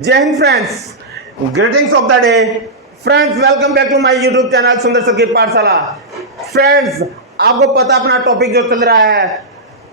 जय Hind friends, greetings of the day friends. Welcome back to my YouTube channel Sundar sir की पाठशाला। Friends, आपको पता अपना टॉपिक जो चल रहा है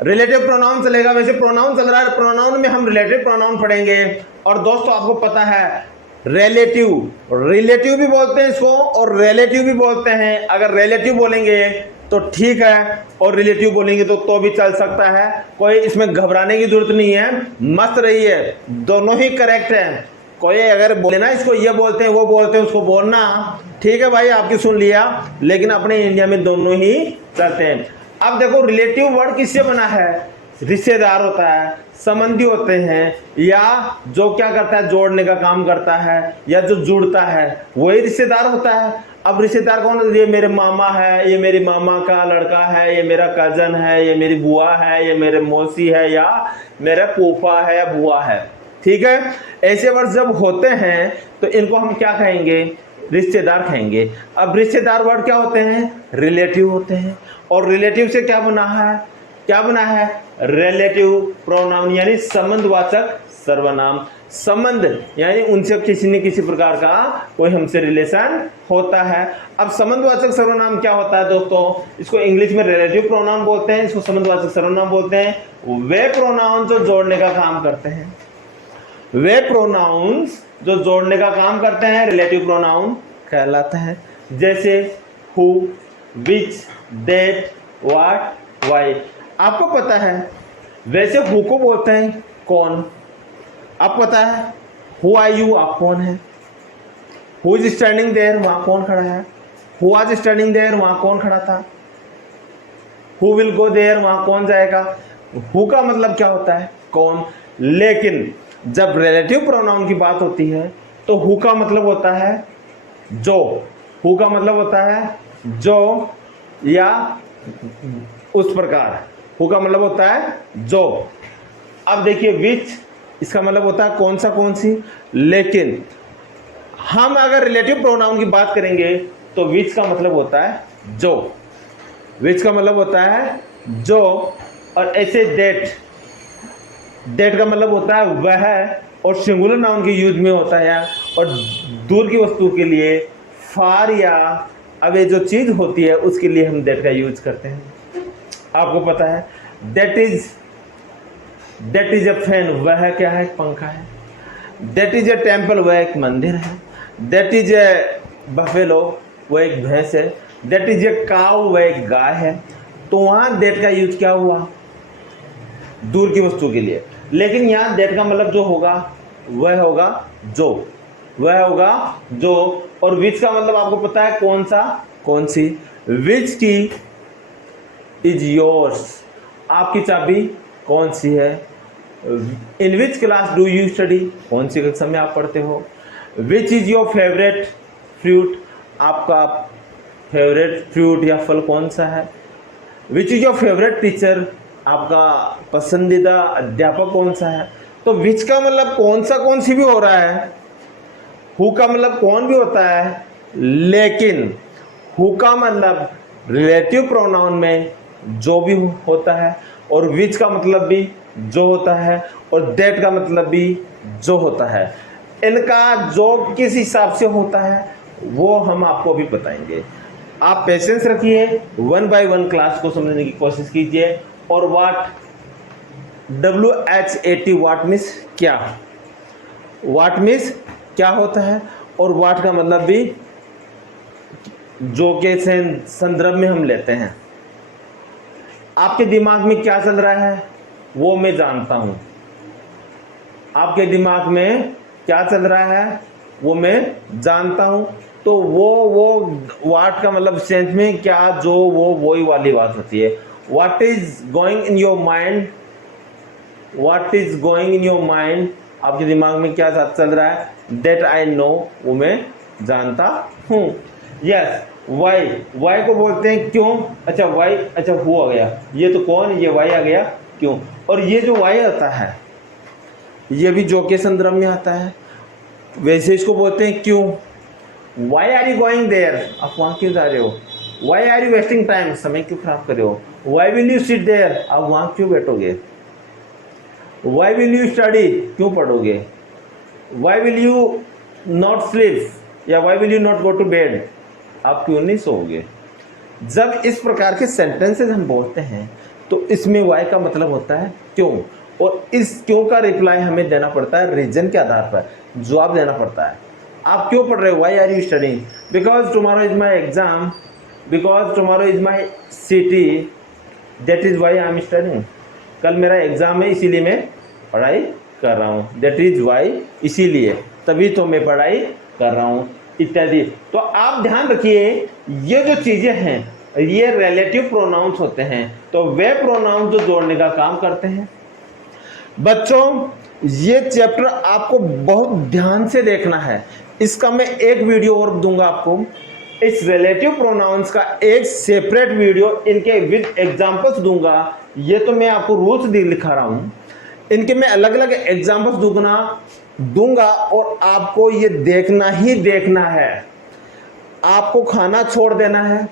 रिलेटिव प्रोनाउन चलेगा। वैसे प्रोनाउन चल रहा है, प्रोनाउन में हम रिलेटिव प्रोनाउन पढ़ेंगे। और दोस्तों आपको पता है रिलेटिव भी बोलते हैं इसको और रिलेटिव भी बोलते हैं। अगर रिलेटिव बोलेंगे तो ठीक है और रिलेटिव बोलेंगे तो भी चल सकता है। कोई इसमें घबराने की जरूरत नहीं है, मस्त रहिए, दोनों ही करेक्ट है। कोई अगर बोले ना इसको ये बोलते हैं वो बोलते हैं उसको बोलना ठीक है भाई, आपकी सुन लिया, लेकिन अपने इंडिया में दोनों ही चलते हैं। अब देखो रिलेटिव वर्ड किससे बना है? रिश्तेदार होता है, संबंधी होते हैं, या जो क्या करता है जोड़ने का काम करता है या जो जुड़ता है वही रिश्तेदार होता है। अब रिश्तेदार कौन? ये मेरे मामा है, ये मेरे मामा का लड़का है, ये मेरा कजन है, ये मेरी बुआ है, ये मेरे मौसी है, या मेरा फूफा है या बुआ है। ठीक है, ऐसे वर्ड जब होते हैं तो इनको हम क्या कहेंगे? रिश्तेदार कहेंगे। अब रिश्तेदार वर्ड क्या होते हैं? रिलेटिव होते हैं। और रिलेटिव से क्या बना है? रिलेटिव प्रोनाउन यानी संबंधवाचक सर्वनाम। संबंध यानी उनसे किसी न किसी प्रकार का कोई हमसे रिलेशन होता है। अब संबंधवाचक सर्वनाम क्या होता है दोस्तों? इसको इंग्लिश में रिलेटिव प्रोनाउन बोलते हैं, इसको संबंधवाचक सर्वनाम बोलते हैं। वे प्रोनाउन जो जोड़ने का काम करते हैं, वे प्रोनाउंस जो जोड़ने का काम करते हैं रिलेटिव प्रोनाउन कहलाता है। जैसे who, which, that, what, why. आपको पता है वैसे हु को बोलते हैं कौन। आपको पता है हु आर यू, आप कौन है। हु इज स्टैंडिंग देयर, वहां कौन खड़ा है। हु वाज स्टैंडिंग देयर, वहां कौन खड़ा था। हु विल गो देयर, वहां कौन जाएगा। हु का मतलब क्या होता है? कौन। लेकिन जब रिलेटिव प्रोनाउन की बात होती है तो हु का मतलब होता है जो। हु का मतलब होता है जो या उस प्रकार। हु का मतलब होता है जो। अब देखिए विच, इसका मतलब होता है कौन सा, कौन सी। लेकिन हम अगर रिलेटिव प्रोनाउन की बात करेंगे तो विच का मतलब होता है जो। विच का मतलब होता है जो। और ऐसे डेट का मतलब होता है वह, और सिंगुलर नाउन के यूज में होता है। और दूर की वस्तु के लिए फार या अब ये जो चीज होती है उसके लिए हम डेट का यूज करते हैं। आपको पता है दैट इज ए फैन, वह क्या है? पंखा है। दैट इज ए टेम्पल, वह एक मंदिर है। दैट इज ए बफेलो, वह एक भैंस है। दैट इज ए काऊ, वह एक गाय है। तो वहां दैट का यूज क्या हुआ? दूर की वस्तु के लिए। लेकिन यहाँ दैट का मतलब जो होगा वह होगा जो, वह होगा जो। और विच का मतलब आपको पता है कौन सा, कौन सी। विच की इज योर्स, आपकी चाबी कौन सी है। In which class do you study, कौन सी कक्षा में आप पढ़ते हो। Which is your favourite fruit, आपका फेवरेट फ्रूट या फल कौन सा है। Which is your favourite teacher, आपका पसंदीदा अध्यापक कौन सा है। तो विच का मतलब कौन सा, कौन सी भी हो रहा है। हु का मतलब कौन भी होता है, लेकिन हु का मतलब रिलेटिव प्रोनाउन में जो भी होता है, और विच का मतलब भी जो होता है, और दैट का मतलब भी जो होता है। इनका जो किस हिसाब से होता है वो हम आपको भी बताएंगे। आप पेशेंस रखिए, वन बाय वन क्लास को समझने की कोशिश कीजिए। और वाट, WHAT, वाट मीन्स क्या, वाट मीन्स क्या होता है, और वाट का मतलब भी जो के संदर्भ में हम लेते हैं। आपके दिमाग में क्या चल रहा है वो मैं जानता हूं। आपके दिमाग में क्या चल रहा है वो मैं जानता हूं। तो वो वाट का मतलब सेंस में क्या, जो, वो, वही वाली बात होती है। What is going in your mind? What is going in your mind? आपके दिमाग में क्या चल रहा है? That I know, वो मैं जानता हूँ। Yes, why? Why को बोलते हैं क्यों। अच्छा why, अच्छा who आ गया, ये तो कौन, ये why आ गया क्यों। और ये जो why आता है ये भी जो के संदर्भ में आता है। वैसे इसको बोलते हैं क्यों। Why are you going there? आप वहाँ क्यों जा रहे हो। Why are you wasting time? समय क्यों खराब कर रहे हो। Why will you sit there? आप वहाँ क्यों बैठोगे। Why will you study? क्यों पढ़ोगे। Why will you not sleep या why will you not go to bed, आप क्यों नहीं सोओगे। जब इस प्रकार के सेंटेंसेस हम बोलते हैं तो इसमें वाई का मतलब होता है क्यों, और इस क्यों का रिप्लाई हमें देना पड़ता है रीजन के आधार पर, जवाब देना पड़ता है। आप क्यों पढ़ रहे हो, why are you studying, because tomorrow is my exam, because tomorrow is my city, that is why I am studying. कल मेरा एग्जाम है इसीलिए मैं पढ़ाई कर रहा हूँ, दैट इज वाई, इसीलिए, तभी तो मैं पढ़ाई कर रहा हूँ, इत्यादि। तो आप ध्यान रखिए ये जो चीजें हैं ये रिलेटिव प्रोनाउंस होते हैं, तो वे प्रोनाउंस जो जोड़ने का काम करते हैं। बच्चों ये चैप्टर आपको बहुत ध्यान से देखना है, इसका मैं एक वीडियो और दूंगा आपको, इस रिलेटिव प्रोनाउंस का एक सेपरेट वीडियो इनके विद एग्जांपल्स दूंगा। ये तो मैं आपको रूल्स दिखा रहा हूं, इनके मैं अलग अलग एग्जांपल्स दूंगा और आपको ये देखना ही देखना है। आपको खाना छोड़ देना है,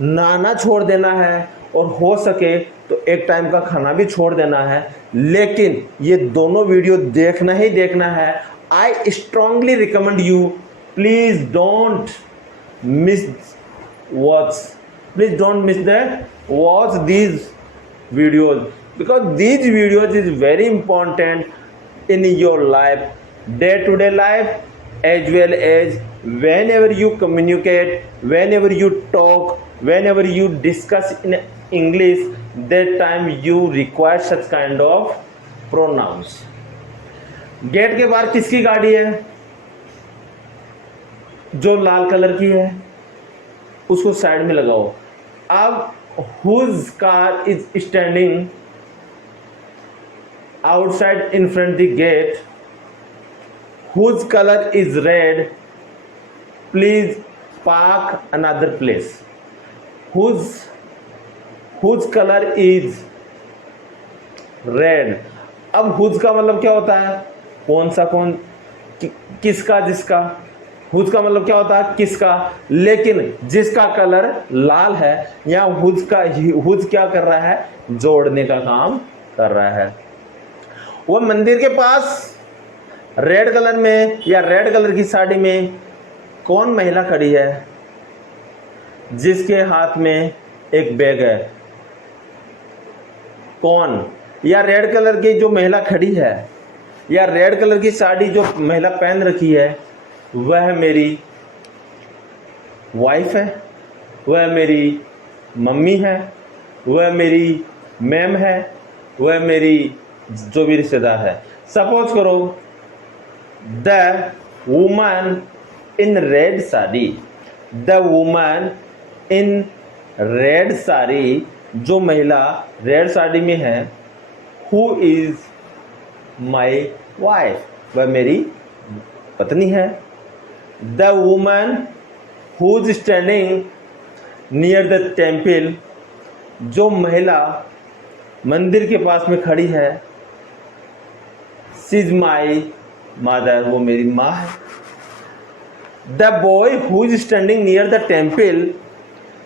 नहाना छोड़ देना है, और हो सके तो एक टाइम का खाना भी छोड़ देना है, लेकिन ये दोनों वीडियो देखना ही देखना है। I strongly recommend you, please don't miss watch, please don't miss that, watch these videos because these videos is very important in your life, day to day life, as well as whenever you communicate, whenever you talk, whenever you discuss in English, that time you require such kind of pronouns। Gate के बाहर किसकी गाड़ी है, जो लाल colour की है, उसको side में लगाओ। अब whose car is standing outside in front the gate, whose colour is red, please park another place. Whose colour is red. अब हुज का मतलब क्या होता है, कौन सा, किसका, जिसका। हुज का मतलब क्या होता है, किसका, लेकिन जिसका कलर लाल है, या हुज क्या कर रहा है, जोड़ने का काम कर रहा है। वो मंदिर के पास रेड कलर में या रेड कलर की साड़ी में कौन महिला खड़ी है, जिसके हाथ में एक बैग है, कौन, या रेड कलर की जो महिला खड़ी है, या रेड कलर की साड़ी जो महिला पहन रखी है, वह मेरी वाइफ है, वह मेरी मम्मी है, वह मेरी मैम है, वह मेरी जो भी रिश्तेदार है। सपोज करो the woman in red sari, the woman in red sari, जो महिला रेड साड़ी में है, हु इज माई वाइफ, वह मेरी पत्नी है। The woman who is standing near the temple, जो महिला मंदिर के पास में खड़ी है, शी इज माई मदर, वो मेरी माँ है। The boy who is standing near the temple,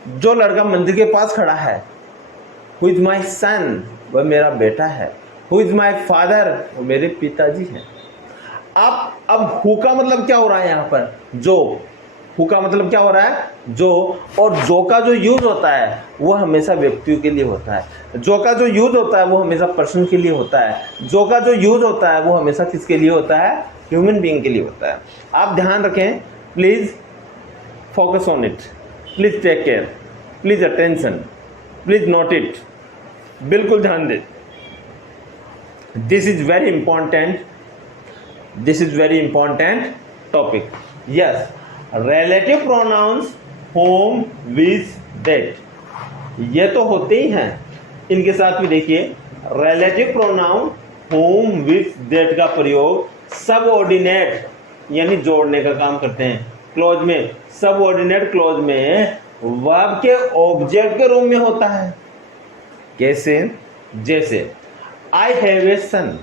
जो लड़का मंदिर के पास खड़ा है, हु इज माई सन, वह मेरा बेटा है। हु इज माई फादर, वो मेरे पिताजी हैं। अब हु का मतलब क्या हो रहा है यहाँ पर, जो। हु का मतलब क्या हो रहा है, जो। और जो का जो यूज होता है वो हमेशा व्यक्तियों के लिए होता है, जो का जो यूज होता है वो हमेशा पर्सन के लिए होता है, जो का जो यूज होता है वो हमेशा किसके लिए होता है, ह्यूमन बीइंग के लिए होता है। आप ध्यान रखें, please focus on it, please take care, please attention, please note it, बिल्कुल ध्यान दें। This is very important, this is very important topic। yes, relative pronouns whom, with, that, ये तो होते ही हैं। इनके साथ भी देखिए relative pronoun whom, with, that का प्रयोग सबऑर्डिनेट यानी जोड़ने का काम करते हैं। क्लोज में, सबऑर्डिनेट क्लोज में वर्ब के ऑब्जेक्ट के रूप में होता है। कैसे, जैसे आई हैव ए सन,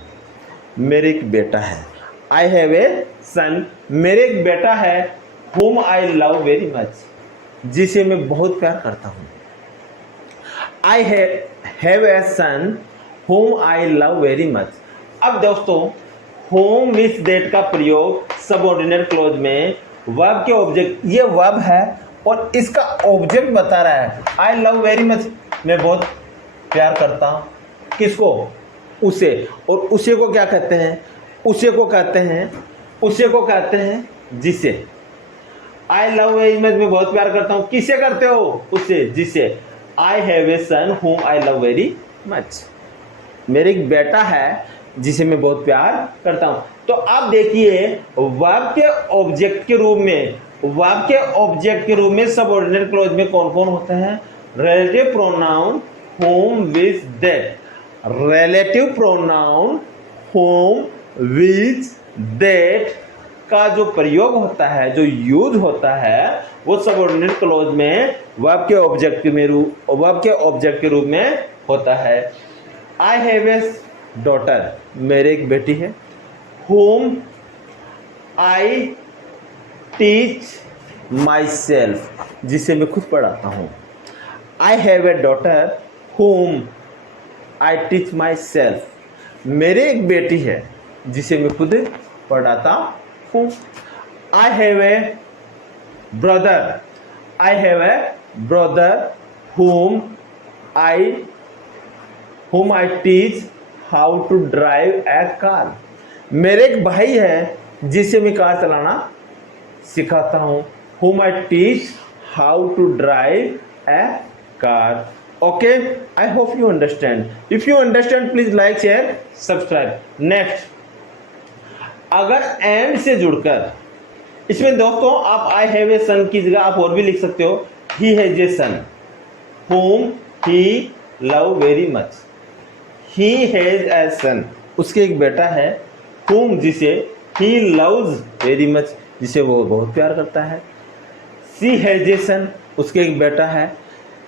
मेरे एक बेटा है। आई हैव ए सन, मेरे एक बेटा है, whom I love very much, जिसे मैं बहुत प्यार करता हूँ। I have a son whom I love very much। अब दोस्तों whom which that का प्रयोग सबऑर्डिनेट क्लॉज में वर्ब के ऑब्जेक्ट, ये वर्ब है और इसका ऑब्जेक्ट बता रहा है आई लव वेरी मच, मैं बहुत प्यार करता हूं। किसको? उसे। और उसे को क्या कहते हैं? उसे को कहते हैं जिसे। आई लव वेरी मच, मैं बहुत प्यार करता हूं। किसे करते हो? उसे, जिसे। I have a son whom I love very much, मेरे एक बेटा है जिसे मैं बहुत प्यार करता हूं। तो आप देखिए वर्ब के ऑब्जेक्ट के रूप में सबऑर्डिनेट क्लॉज में कौन कौन होता है? Relative pronoun whom with that, relative pronoun whom with that का जो प्रयोग होता है, जो यूज होता है, वो सबऑर्डिनेट क्लॉज में वर्ब के ऑब्जेक्ट के रूप में होता है। आई हैव ए डॉटर, मेरे एक बेटी है। whom I teach myself, जिसे मैं खुद पढ़ाता हूँ। I have a daughter whom I teach myself, मेरे एक बेटी है जिसे मैं खुद पढ़ाता हूँ। I have a brother, whom I teach how to drive a car, मेरे एक भाई है जिसे मैं कार चलाना सिखाता हूं। whom I teach how to drive a car. Okay, I hope you understand. If you understand please like, share, subscribe. Next, अगर एंड से जुड़कर, इसमें दोस्तों आप आई हैव ए सन की जगह आप और भी लिख सकते हो he has a son whom he love very much. He has a son, उसके एक बेटा है। whom जिसे ही लव्स वेरी मच, जिसे वो बहुत प्यार करता है। सी हैज ए सन, उसके एक बेटा है।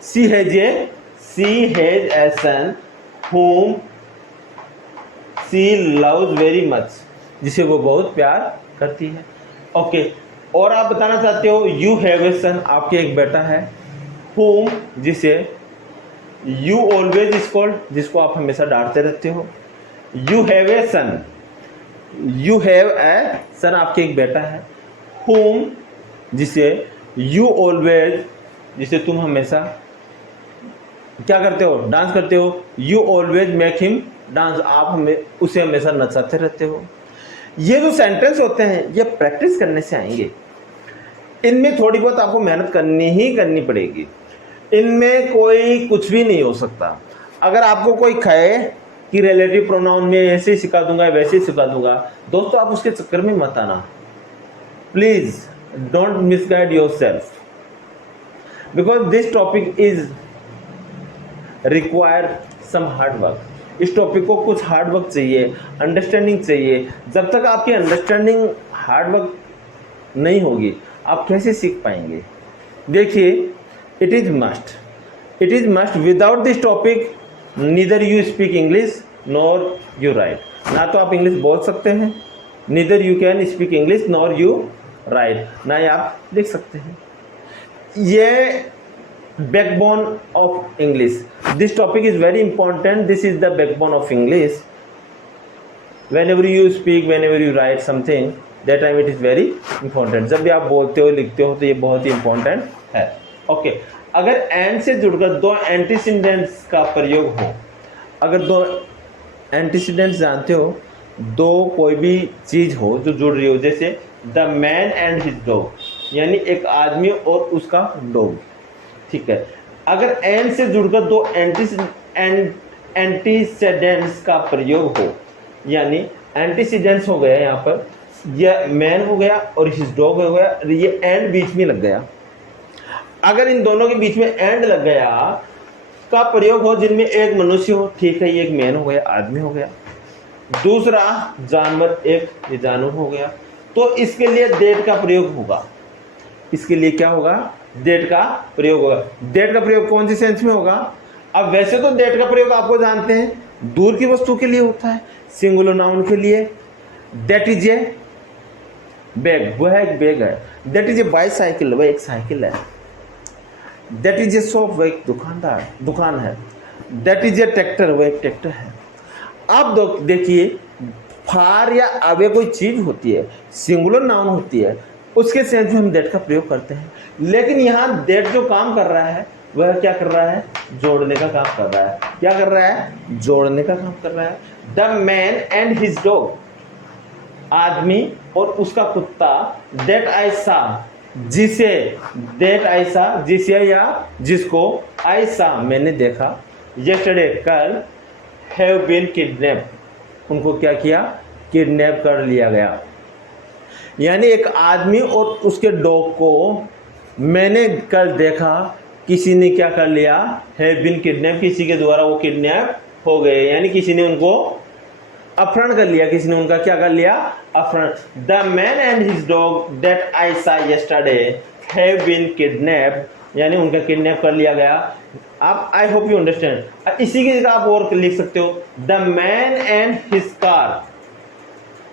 She has a son whom she loves very much, जिसे वो बहुत प्यार करती है। ओके, और आप बताना चाहते हो यू हैव ए सन, आपके एक बेटा है। whom जिसे यू ऑलवेज इज कॉल्ड, जिसको आप हमेशा डांटते रहते हो। यू हैव ए सन, आपके एक बेटा है। whom जिसे यू ऑलवेज, जिसे तुम हमेशा क्या करते हो? डांस करते हो। You always make him dance, आप उसे हमेशा नचाते रहते हो। ये जो सेंटेंस होते हैं ये प्रैक्टिस करने से आएंगे। इनमें थोड़ी बहुत आपको मेहनत करनी पड़ेगी। इनमें कोई कुछ भी नहीं हो सकता। अगर आपको कोई कहे कि रिलेटिव प्रोनाउन में ऐसे ही सिखा दूंगा, वैसे ही सिखा दूंगा, दोस्तों आप उसके चक्कर में मत आना। Please don't misguide yourself, because this topic is require some hard work. इस टॉपिक को कुछ हार्ड वर्क चाहिए, अंडरस्टैंडिंग चाहिए। जब तक आपकी अंडरस्टैंडिंग हार्ड वर्क नहीं होगी, आप कैसे सीख पाएंगे? देखिए, it is must without this topic neither you speak English nor you right. ना तो आप इंग्लिश बोल सकते हैं, neither you can speak English nor you right, ना ही आप लिख सकते हैं। ये backbone of English. This topic is very important. This is the backbone of English. Whenever you speak, whenever you write something, that time it is very important. जब भी आप बोलते हो, लिखते हो, तो ये बहुत ही important है। Okay. अगर and से जुड़कर दो antecedents का प्रयोग हो, अगर दो antecedents जानते हो, दो कोई भी चीज हो जो जुड़ रही हो, जैसे the man and his dog, यानी एक आदमी और उसका डॉग, ठीक है। अगर एंड से जुड़कर दो एंटीसीडेंट्स का प्रयोग हो, यानी एंटीसीडेंट्स हो गया, यहाँ पर यह मैन हो गया और हिज डॉग हो गया, ये एंड बीच में लग गया। अगर इन दोनों के बीच में एंड लग गया का प्रयोग हो, जिनमें एक मनुष्य हो, ठीक है, ये एक मैन हो गया, आदमी हो गया। दूसरा जानवर, एक ये जानवर हो गया, तो इसके लिए डेट का प्रयोग होगा। इसके लिए क्या होगा? डेट का प्रयोग होगा। डेट का प्रयोग कौन सी सेंस में होगा? अब वैसे तो डेट का प्रयोग आपको जानते हैं, दूर की वस्तु के लिए होता है, सिंगुलर नाउन के लिए। दैट इज ए बैग, वह एक बैग है। दैट इज ए बाईसाइकिल, वह एक साइकिल है। दैट इज ए शॉप, वह एक दुकान है। दैट इज ए ट्रैक्टर, वह एक ट्रैक्टर है। आप देखिए फार या अवे कोई चीज होती है, सिंगुलर नाउन होती है, उसके सेंस में हम दैट का प्रयोग करते हैं। लेकिन यहाँ दैट जो काम कर रहा है वह क्या कर रहा है, जोड़ने का काम कर रहा है। क्या कर रहा है, जोड़ने का काम कर रहा है। The man and his dog, आदमी और उसका कुत्ता, दैट आई सा, जिसे, दैट आई सा, जिसे या जिसको, आई सा मैंने देखा, यस्टरडे कल, हैव बीन किडनैप, उनको क्या किया, किडनैप कर लिया गया। यानी एक आदमी और उसके डॉग को मैंने कल देखा, किसी ने क्या कर लिया, हैव बीन किडनैप, किसी के द्वारा वो किडनैप हो गए, यानी किसी ने उनको अपहरण कर लिया, किसी ने उनका क्या कर लिया, अपहरण। The man and his dog that I saw yesterday have been kidnap, यानी उनका किडनैप कर लिया गया। आप, आई होप यू अंडरस्टैंड। इसी की जगह आप और लिख सकते हो, the man and his car,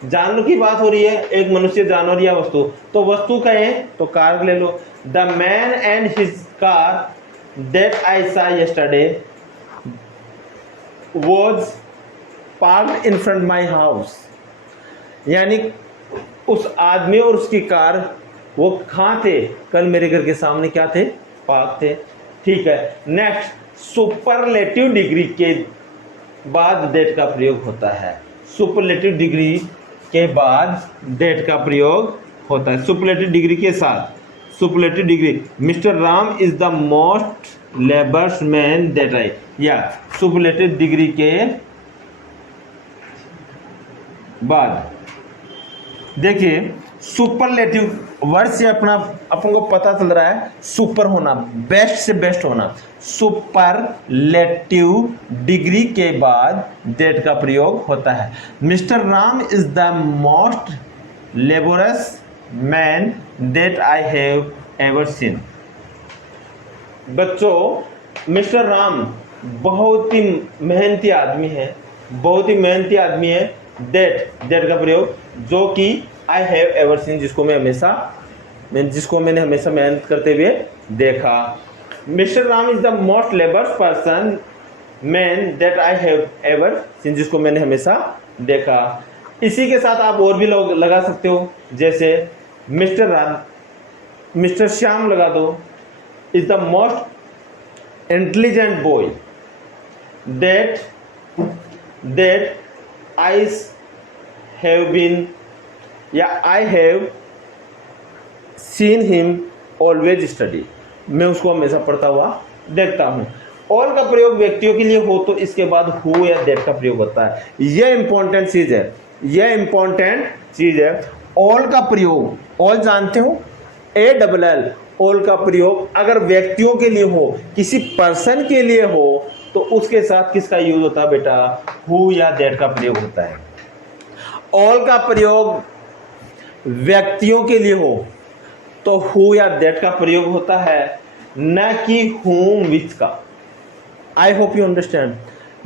जानवर की बात हो रही है, एक मनुष्य, जानवर या वस्तु, तो वस्तु कहें तो कार ले लो। The man and his car that I saw yesterday was parked in front my house, यानी उस आदमी और उसकी कार वो कहाँ थे, कल मेरे घर के सामने क्या थे, पार्क थे। ठीक है, नेक्स्ट, सुपरलेटिव डिग्री के बाद दैट का प्रयोग होता है। सुपरलेटिव डिग्री के बाद दैट का प्रयोग होता है, सुपरलेटिव डिग्री के साथ। Superlative degree, mister Ram is the most labours man that आई, या सुपरलेटिव डिग्री के बाद। देखिए सुपरलेटिव वर्ड से अपन को पता चल रहा है सुपर होना, बेस्ट से बेस्ट होना। सुपरलेटिव डिग्री के बाद दैट का प्रयोग होता है। Mister Ram is the most laborious man that I have ever seen. बच्चों, मिस्टर राम बहुत ही मेहनती आदमी है, बहुत ही मेहनती आदमी है। दैट का प्रयोग, जो कि आई हैव एवर सीन, जिसको मैंने हमेशा मेहनत करते हुए देखा। Mister Ram is the most labours person man that I have ever scene, जिसको मैंने हमेशा देखा। इसी के साथ आप और भी लोग लगा सकते हो, जैसे मिस्टर श्याम लगा दो, is the most intelligent boy that I have been, या I have seen him always study, मैं उसको हमेशा पढ़ता हुआ देखता हूँ। ऑल का प्रयोग व्यक्तियों के लिए हो तो इसके बाद हु या दैट का प्रयोग होता है। यह इंपॉर्टेंट चीज है, यह इंपॉर्टेंट चीज है। ऑल का प्रयोग, ऑल जानते हो, ALL, ऑल का प्रयोग अगर व्यक्तियों के लिए हो, किसी पर्सन के लिए हो, तो उसके साथ किसका यूज होता है बेटा, हु या दैट का प्रयोग होता है। ऑल का प्रयोग व्यक्तियों के लिए हो तो हु या दैट का प्रयोग होता है, न कि whom which का। आई होप यू अंडरस्टैंड।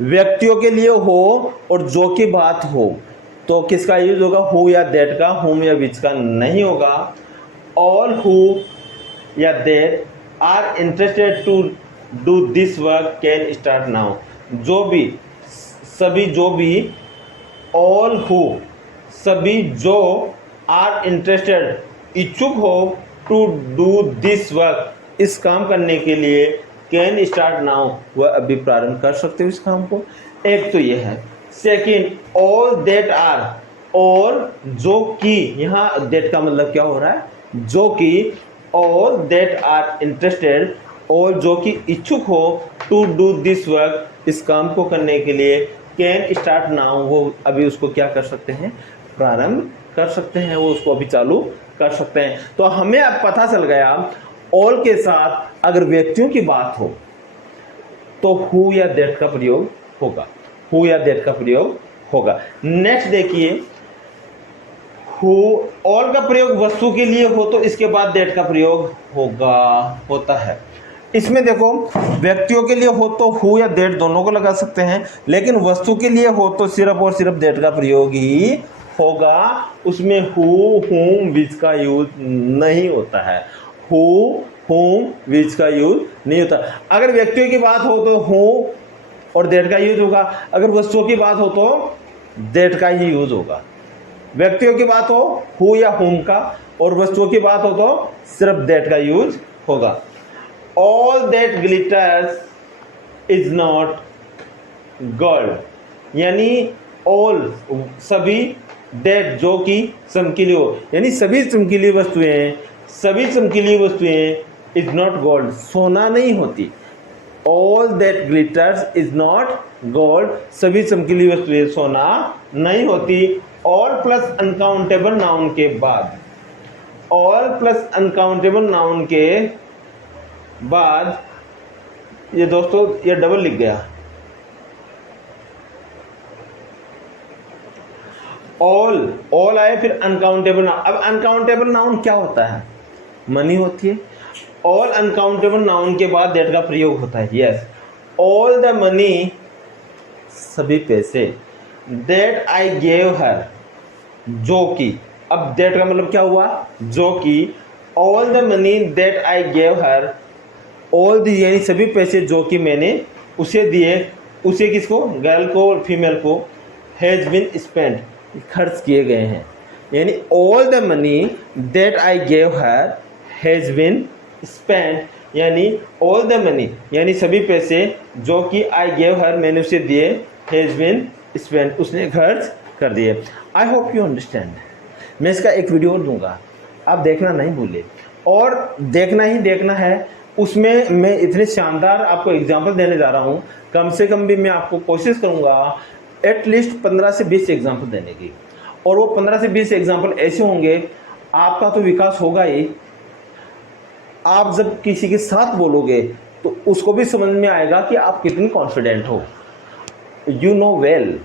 व्यक्तियों के लिए हो और जो की बात हो तो किसका यूज होगा, हु या दैट का, whom या which का नहीं होगा। ऑल हु या that are interested to do this work can start now, जो भी, सभी जो भी, ऑल हु, सभी जो, आर इंटरेस्टेड, इच्छुक हो, टू डू दिस वर्क, इस काम करने के लिए, कैन स्टार्ट नाउ, वह अभी प्रारंभ कर सकते हो इस काम को। एक तो यह है। सेकंड, ऑल दैट आर, और जो कि, यहाँ दैट का मतलब क्या हो रहा है, जो कि, ऑल दैट आर इंटरेस्टेड, और जो कि इच्छुक हो, टू डू दिस वर्क, इस काम को करने के लिए, कैन स्टार्ट नाउ, वो अभी उसको क्या कर सकते हैं, प्रारंभ कर सकते हैं, वो उसको अभी चालू कर सकते हैं। तो हमें अब पता चल गया ऑल के साथ अगर व्यक्तियों की बात हो तो हु या दैट का प्रयोग होगा, हु या दैट का प्रयोग होगा। नेक्स्ट देखिए, हु, ऑल का प्रयोग वस्तु के लिए हो तो इसके बाद दैट का प्रयोग होता है। इसमें देखो, व्यक्तियों के लिए हो तो हु या दैट दोनों को लगा सकते हैं, लेकिन वस्तु के लिए हो तो सिर्फ और सिर्फ दैट का प्रयोग ही होगा। उसमें हु, हुम, विच का यूज नहीं होता है। हु, हुम, विच का यूज नहीं होता। अगर व्यक्तियों की बात हो तो हु और दैट का यूज होगा, अगर वस्तुओं की बात हो तो दैट का ही यूज होगा। व्यक्तियों की बात हो हु या हुम का, और वस्तुओं की बात हो तो सिर्फ दैट का यूज होगा। All that glitters is not gold, यानी ऑल सभी, दैट जो कि चमकीली हो, यानी सभी चमकीली वस्तुएं इज नॉट गोल्ड, सोना नहीं होती। All that glitters is not gold, सभी चमकीली वस्तुएं सोना नहीं होती। ऑल प्लस अनकाउंटेबल नाउन के बाद, ऑल प्लस अनकाउंटेबल नाउन के बाद, ये दोस्तों ये डबल लिख गया, ऑल आए फिर अनकाउंटेबल नाउन। अब अनकाउंटेबल नाउन क्या होता है? मनी होती है। ऑल अनकाउंटेबल नाउन के बाद दैट का प्रयोग होता है। यस, ऑल द मनी, सभी पैसे, दैट आई गेव हर, जो कि, अब दैट का मतलब क्या हुआ? जो कि, all the money that I gave her, all the यानी सभी पैसे जो कि मैंने उसे दिए, उसे किसको? गर्ल को, फीमेल को, हैज बीन स्पेंट, खर्च किए गए हैं। यानी all the money that I gave her has been spent, यानी ऑल द मनी यानी सभी पैसे जो कि आई गेव हर मैंने उसे दिए, हैज बीन स्पेंट उसने खर्च कर दिए। आई होप यू अंडरस्टैंड। मैं इसका एक वीडियो और दूंगा, आप देखना नहीं भूले, और देखना ही देखना है। उसमें मैं इतने शानदार आपको एग्जाम्पल देने जा रहा हूँ, कम से कम भी मैं आपको कोशिश करूँगा एटलीस्ट 15 से 20 एग्जाम्पल देने की, और वो 15 से 20 एग्जाम्पल ऐसे होंगे, आपका तो विकास होगा ही। आप जब किसी के साथ बोलोगे तो उसको भी समझ में आएगा कि आप कितनी कॉन्फिडेंट हो। You know well,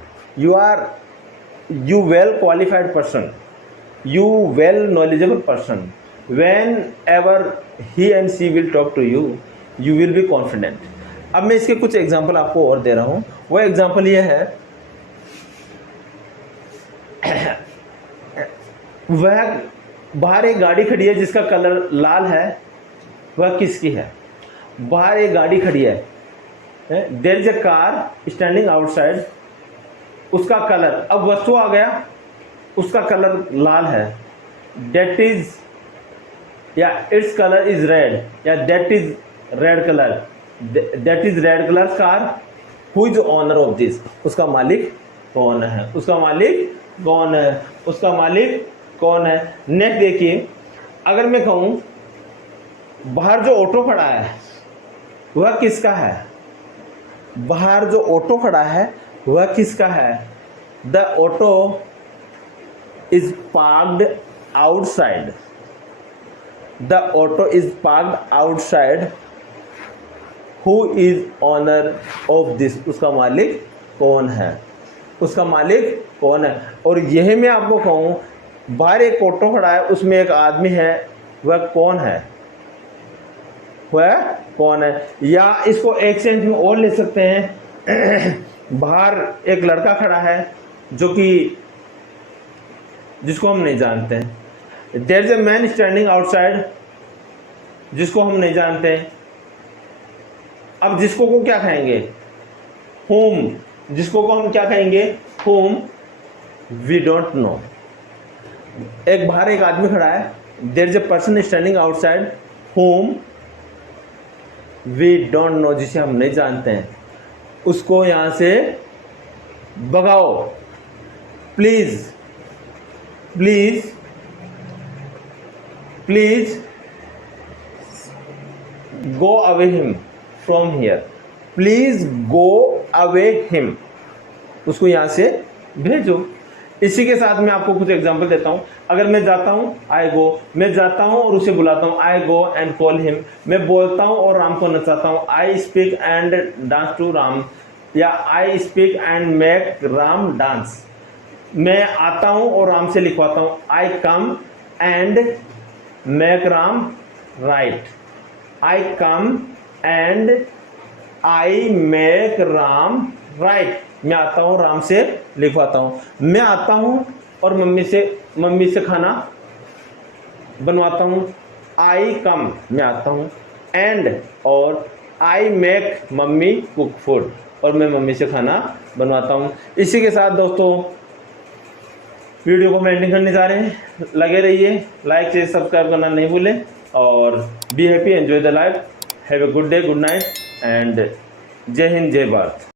you well qualified person, you well knowledgeable person, whenever he and she will talk to you, you will be confident। अब मैं इसके कुछ एग्जाम्पल आपको और दे रहा हूँ। वो एग्जाम्पल ये है, वह बाहर एक गाड़ी खड़ी है जिसका कलर लाल है, वह किसकी है? बाहर एक गाड़ी खड़ी है, there is a car standing outside, उसका कलर, अब वस्तु आ गया, उसका कलर लाल है, दैट इज, या इट्स कलर इज रेड, या that is red colour, that is red colour car, who is owner of this, उसका मालिक कौन है? उसका मालिक कौन है? उसका मालिक कौन है? नेक्स्ट देखिए, अगर मैं कहूँ बाहर जो ऑटो खड़ा है वह किसका है? बाहर जो ऑटो खड़ा है वह किसका है? The auto is parked outside, the auto is parked outside, who is owner of this, उसका मालिक कौन है? उसका मालिक कौन है? और यही मैं आपको कहूँ, बाहर एक ऑटो खड़ा है, उसमें एक आदमी है, वह कौन है? वह कौन है? या इसको एक सेंस में और ले सकते हैं, बाहर एक लड़का खड़ा है जो कि, जिसको हम नहीं जानते हैं, there is a man standing outside, जिसको हम नहीं जानते। अब जिसको को क्या कहेंगे? होम, जिसको को हम क्या कहेंगे? Whom, we don't know. एक बाहर एक आदमी खड़ा है, there is a person standing outside whom we don't know, जिसे हम नहीं जानते हैं, उसको यहां से भगाओ, please please please go away him from here, please go away him, उसको यहां से भेजो। इसी के साथ मैं आपको कुछ एग्जांपल देता हूं। अगर मैं जाता हूं, आई गो, मैं जाता हूं और उसे बुलाता हूं, I go and call him, मैं बोलता हूं और राम को नचाता हूं, I speak and dance to Ram, या I speak and make Ram dance, मैं आता हूं और राम से लिखवाता हूं, I come and make Ram write, I come and I make Ram write, मैं आता हूँ राम से लिखवाता हूँ, मैं आता हूँ और मम्मी से खाना बनवाता हूँ, आई कम, मैं आता हूँ, एंड और I make mummy cook food, और मैं मम्मी से खाना बनवाता हूँ। इसी के साथ दोस्तों वीडियो को हम एंडिंग करने जा रहे हैं। लगे रहिए, लाइक शेयर सब्सक्राइब करना नहीं भूलें और be happy, enjoy the life, have a good day, good night and जय हिंद, जय भारत।